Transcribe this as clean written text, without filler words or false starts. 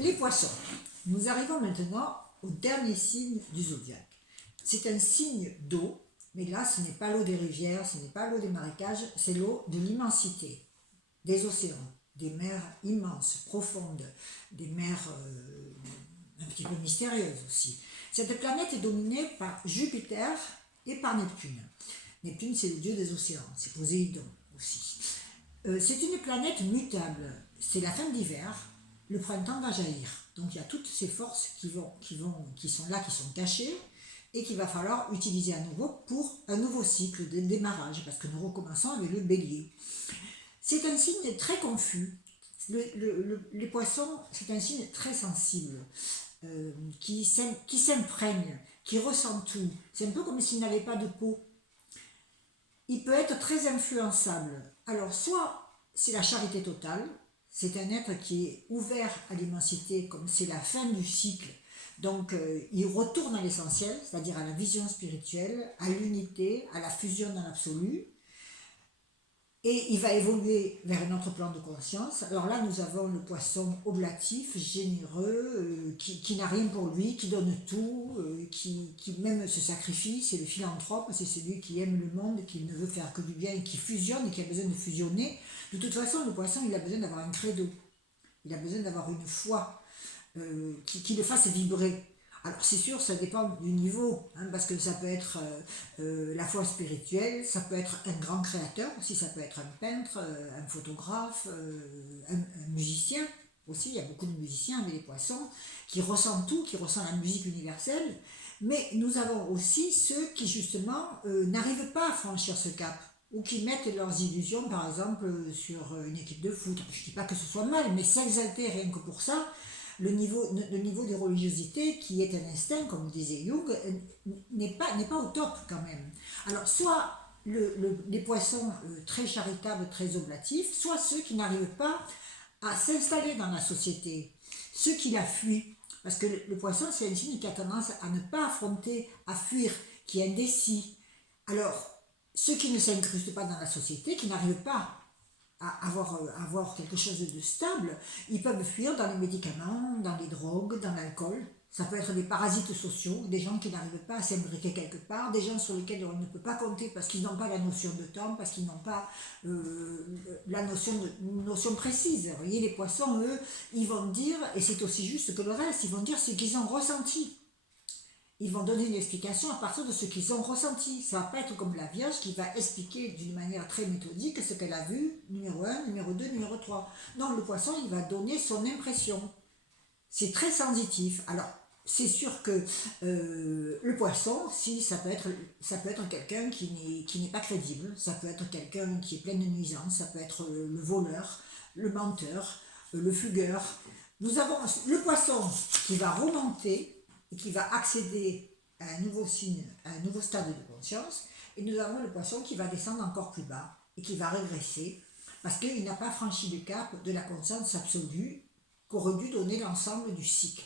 Les poissons. Nous arrivons maintenant au dernier signe du zodiaque. C'est un signe d'eau, mais là ce n'est pas l'eau des rivières, ce n'est pas l'eau des marécages, c'est l'eau de l'immensité, des océans, des mers immenses, profondes, des mers un petit peu mystérieuses aussi. Cette planète est dominée par Jupiter et par Neptune. Neptune, c'est le dieu des océans, c'est Poséidon aussi. C'est une planète mutable, c'est la fin de l'hiver, le printemps va jaillir. Donc il y a toutes ces forces qui sont là, qui sont cachées, et qu'il va falloir utiliser à nouveau pour un nouveau cycle de démarrage, parce que nous recommençons avec le bélier. C'est un signe très confus. Les poissons, c'est un signe très sensible, qui s'imprègne, qui ressent tout. C'est un peu comme s'il n'avait pas de peau. Il peut être très influençable. Alors, soit c'est la charité totale, c'est un être qui est ouvert à l'immensité, comme c'est la fin du cycle. Donc, il retourne à l'essentiel, c'est-à-dire à la vision spirituelle, à l'unité, à la fusion dans l'absolu. Et il va évoluer vers un autre plan de conscience. Alors là, nous avons le poisson oblatif, généreux, qui n'a rien pour lui, qui donne tout, qui même se sacrifie. C'est le philanthrope, c'est celui qui aime le monde, qui ne veut faire que du bien et qui fusionne et qui a besoin de fusionner. De toute façon, le poisson, il a besoin d'avoir un credo. Il a besoin d'avoir une foi qui le fasse vibrer. Alors c'est sûr, ça dépend du niveau, hein, parce que ça peut être la foi spirituelle, ça peut être un grand créateur aussi, ça peut être un peintre, un photographe, un musicien aussi. Il y a beaucoup de musiciens avec les poissons qui ressentent tout, qui ressentent la musique universelle. Mais nous avons aussi ceux qui justement n'arrivent pas à franchir ce cap, ou qui mettent leurs illusions par exemple sur une équipe de foot. Je ne dis pas que ce soit mal, mais s'exalter rien que pour ça, le niveau de religiosité, qui est un instinct, comme disait Jung, n'est pas au top quand même. Alors, soit les poissons très charitables, très oblatifs, soit ceux qui n'arrivent pas à s'installer dans la société, ceux qui la fuient. Parce que le poisson, c'est un signe qui a tendance à ne pas affronter, à fuir, qui est indécis. Alors, ceux qui ne s'incrustent pas dans la société, qui n'arrivent pas à avoir quelque chose de stable, ils peuvent fuir dans les médicaments, dans les drogues, dans l'alcool. Ça peut être des parasites sociaux, des gens qui n'arrivent pas à s'imbriquer quelque part, des gens sur lesquels on ne peut pas compter parce qu'ils n'ont pas la notion de temps, parce qu'ils n'ont pas la notion précise. Vous voyez, les poissons, eux, ils vont dire, et c'est aussi juste que le reste, ils vont dire ce qu'ils ont ressenti. Ils vont donner une explication à partir de ce qu'ils ont ressenti. Ça ne va pas être comme la Vierge qui va expliquer d'une manière très méthodique ce qu'elle a vu, numéro 1, numéro 2, numéro 3. Non, le poisson, il va donner son impression. C'est très sensitif. Alors, c'est sûr que le poisson, si ça peut être quelqu'un qui n'est pas crédible, ça peut être quelqu'un qui est plein de nuisances, ça peut être le voleur, le menteur, le fugueur. Nous avons le poisson qui va remonter et qui va accéder à un nouveau signe, à un nouveau stade de conscience, et nous avons le poisson qui va descendre encore plus bas et qui va régresser parce qu'il n'a pas franchi le cap de la conscience absolue qu'aurait dû donner l'ensemble du cycle.